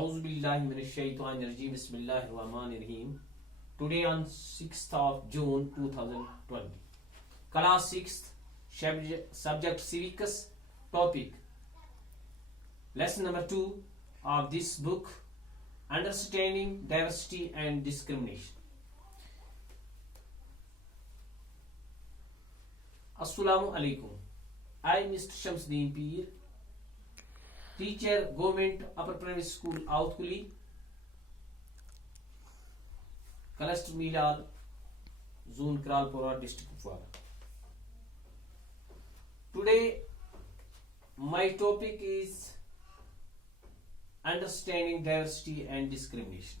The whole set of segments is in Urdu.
A'udhu billahi minash shaitanir rajim. Bismillahir rahmanir rahim. Today on 6th of June 2020. Class 6th, subject Civicus, topic. Lesson number 2 of this book, Understanding Diversity and Discrimination. Assalamu alaikum. I, Mr. Shamsuddin Peer, teacher, Government Upper Primary School, Outkuli, Cluster Milal, Zone Kralpura, District Kupwara. Today, my topic is Understanding Diversity and Discrimination.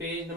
13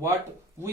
What we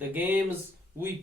The games we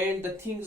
And the things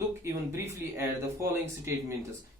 Look even briefly at the following statements,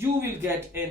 You will get an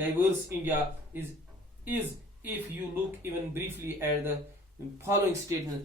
diverse India is if you look even briefly at the following statements,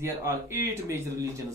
There are 8 major religions,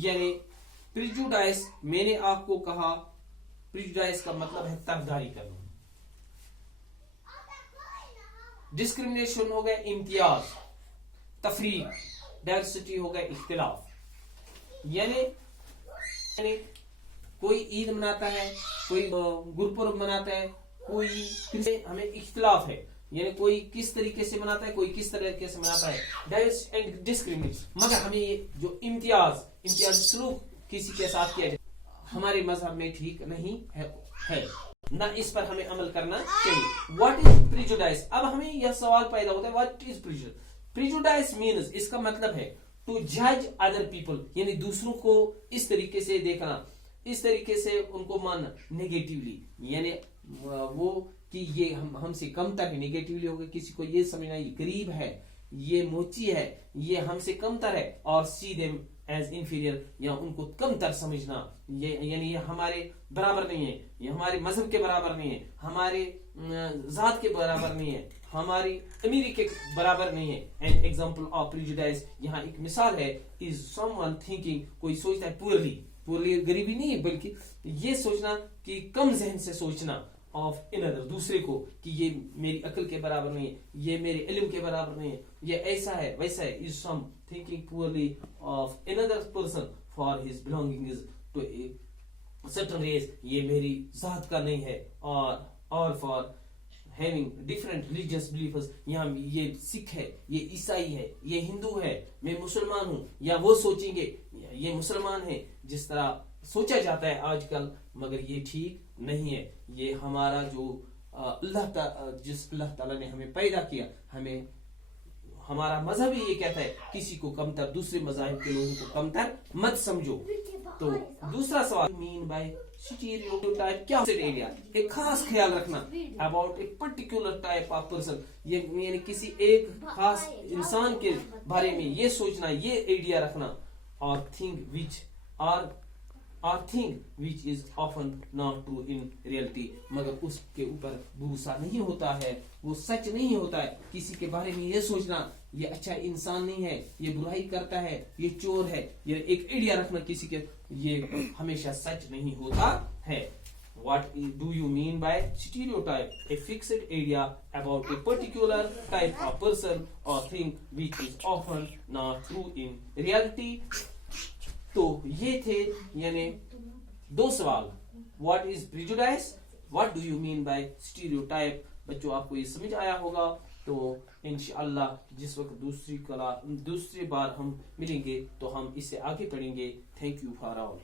یعنی پریجوڈائس میں نے آپ کو کہا پریجوڈائس کا مطلب ہے طرفداری کرنا. ڈسکریمنیشن ہو گیا امتیاز, تفریق, ڈائورسٹی ہو گیا اختلاف. یعنی کوئی عید مناتا ہے, کوئی گرپرب مناتا ہے, کوئی ہمیں اختلاف ہے, یعنی کوئی کس طریقے سے مناتا ہے, کوئی کس طریقے سے مناتا ہے, ڈائورسٹی اینڈ ڈسکریمنیشن. مگر ہمیں یہ جو امتیاز سلوک کسی کے ساتھ کیا جائے ہمارے مذہب میں ٹھیک نہیں ہے, نہ اس پر ہمیں عمل کرنا چاہیے. What is prejudice? اب ہمیں یہ سوال پیدا ہوتا ہے واٹ از پریجوڈائس. پریجوڈائس مینز, اس کا مطلب ہے ٹو جج ادر پیپل, یعنی دوسروں کو اس طریقے سے دیکھنا, اس طریقے سے ان کو ماننا نیگیٹیولی, یعنی وہ کہ یہ ہم سے کم تر ہے. نیگیٹیولی ہوگا کسی کو یہ سمجھنا یہ غریب ہے, یہ موچی ہے, یہ ہم سے کم تر ہے, اور سی دیم ایز انفیریئر, یا ان کو کم تر سمجھنا, یعنی یہ ہمارے برابر نہیں ہے, یہ ہمارے مذہب کے برابر نہیں ہے, ہمارے ذات کے برابر نہیں ہے, ہماری امیری کے برابر نہیں ہے. اینڈ ایگزامپل آف پریجوڈائس, یہاں ایک مثال ہے, از سم ون تھنکنگ, کوئی سوچتا ہے پورلی غریبی نہیں ہے بلکہ یہ سوچنا کہ کم ذہن سے سوچنا آف another, دوسرے کو, کہ یہ میری عقل کے برابر نہیں ہے, یہ میرے علم کے برابر نہیں ہے, یہ ایسا ہے ویسا ہے. is some thinking poorly of another person for his belongings to a certain race, یہ میری ذات کا نہیں ہے, اور for having different religious beliefs, یہاں یہ سکھ ہے, یہ عیسائی ہے, یہ ہندو ہے, میں مسلمان ہوں, یا وہ سوچیں گے یہ مسلمان ہے, جس طرح سوچا جاتا ہے آج کل, مگر یہ ٹھیک نہیں ہے. یہ ہمارا جو جس اللہ تعالیٰ نے ہمیں پیدا کیا, ہمارا مذہب یہ کہتا ہے کسی کو کمتر, دوسرے مذاہب کے لوگوں کو کمتر مت سمجھو. تو دوسرا سوال, مین بائی اسٹیریوٹائپ کیا ایریا, ایک خاص خیال رکھنا about a particular type of person, یعنی کسی ایک خاص انسان کے بارے میں یہ سوچنا, یہ آئیڈیا رکھنا, اور thing which is often not true in reality, مگر اس کے اوپر بھروسہ نہیں ہوتا ہے, وہ سچ نہیں ہوتا ہے. کسی کے بارے میں یہ سوچنا یہ اچھا انسان نہیں ہے, یہ برائی کرتا ہے, یہ چور ہے, یہ ایک آئیڈیا رکھنا کسی کے, یہ ہمیشہ سچ نہیں ہوتا ہے. What do you mean by stereotype? A fixed idea about a particular type of person or thing which is often not true in reality. تو یہ تھے یعنی دو سوال, what is prejudice, what do you mean by stereotype. بچوں آپ کو یہ سمجھ آیا ہوگا. تو انشاءاللہ جس وقت دوسری بار ہم ملیں گے تو ہم اس سے آگے پڑھیں گے. Thank you for all.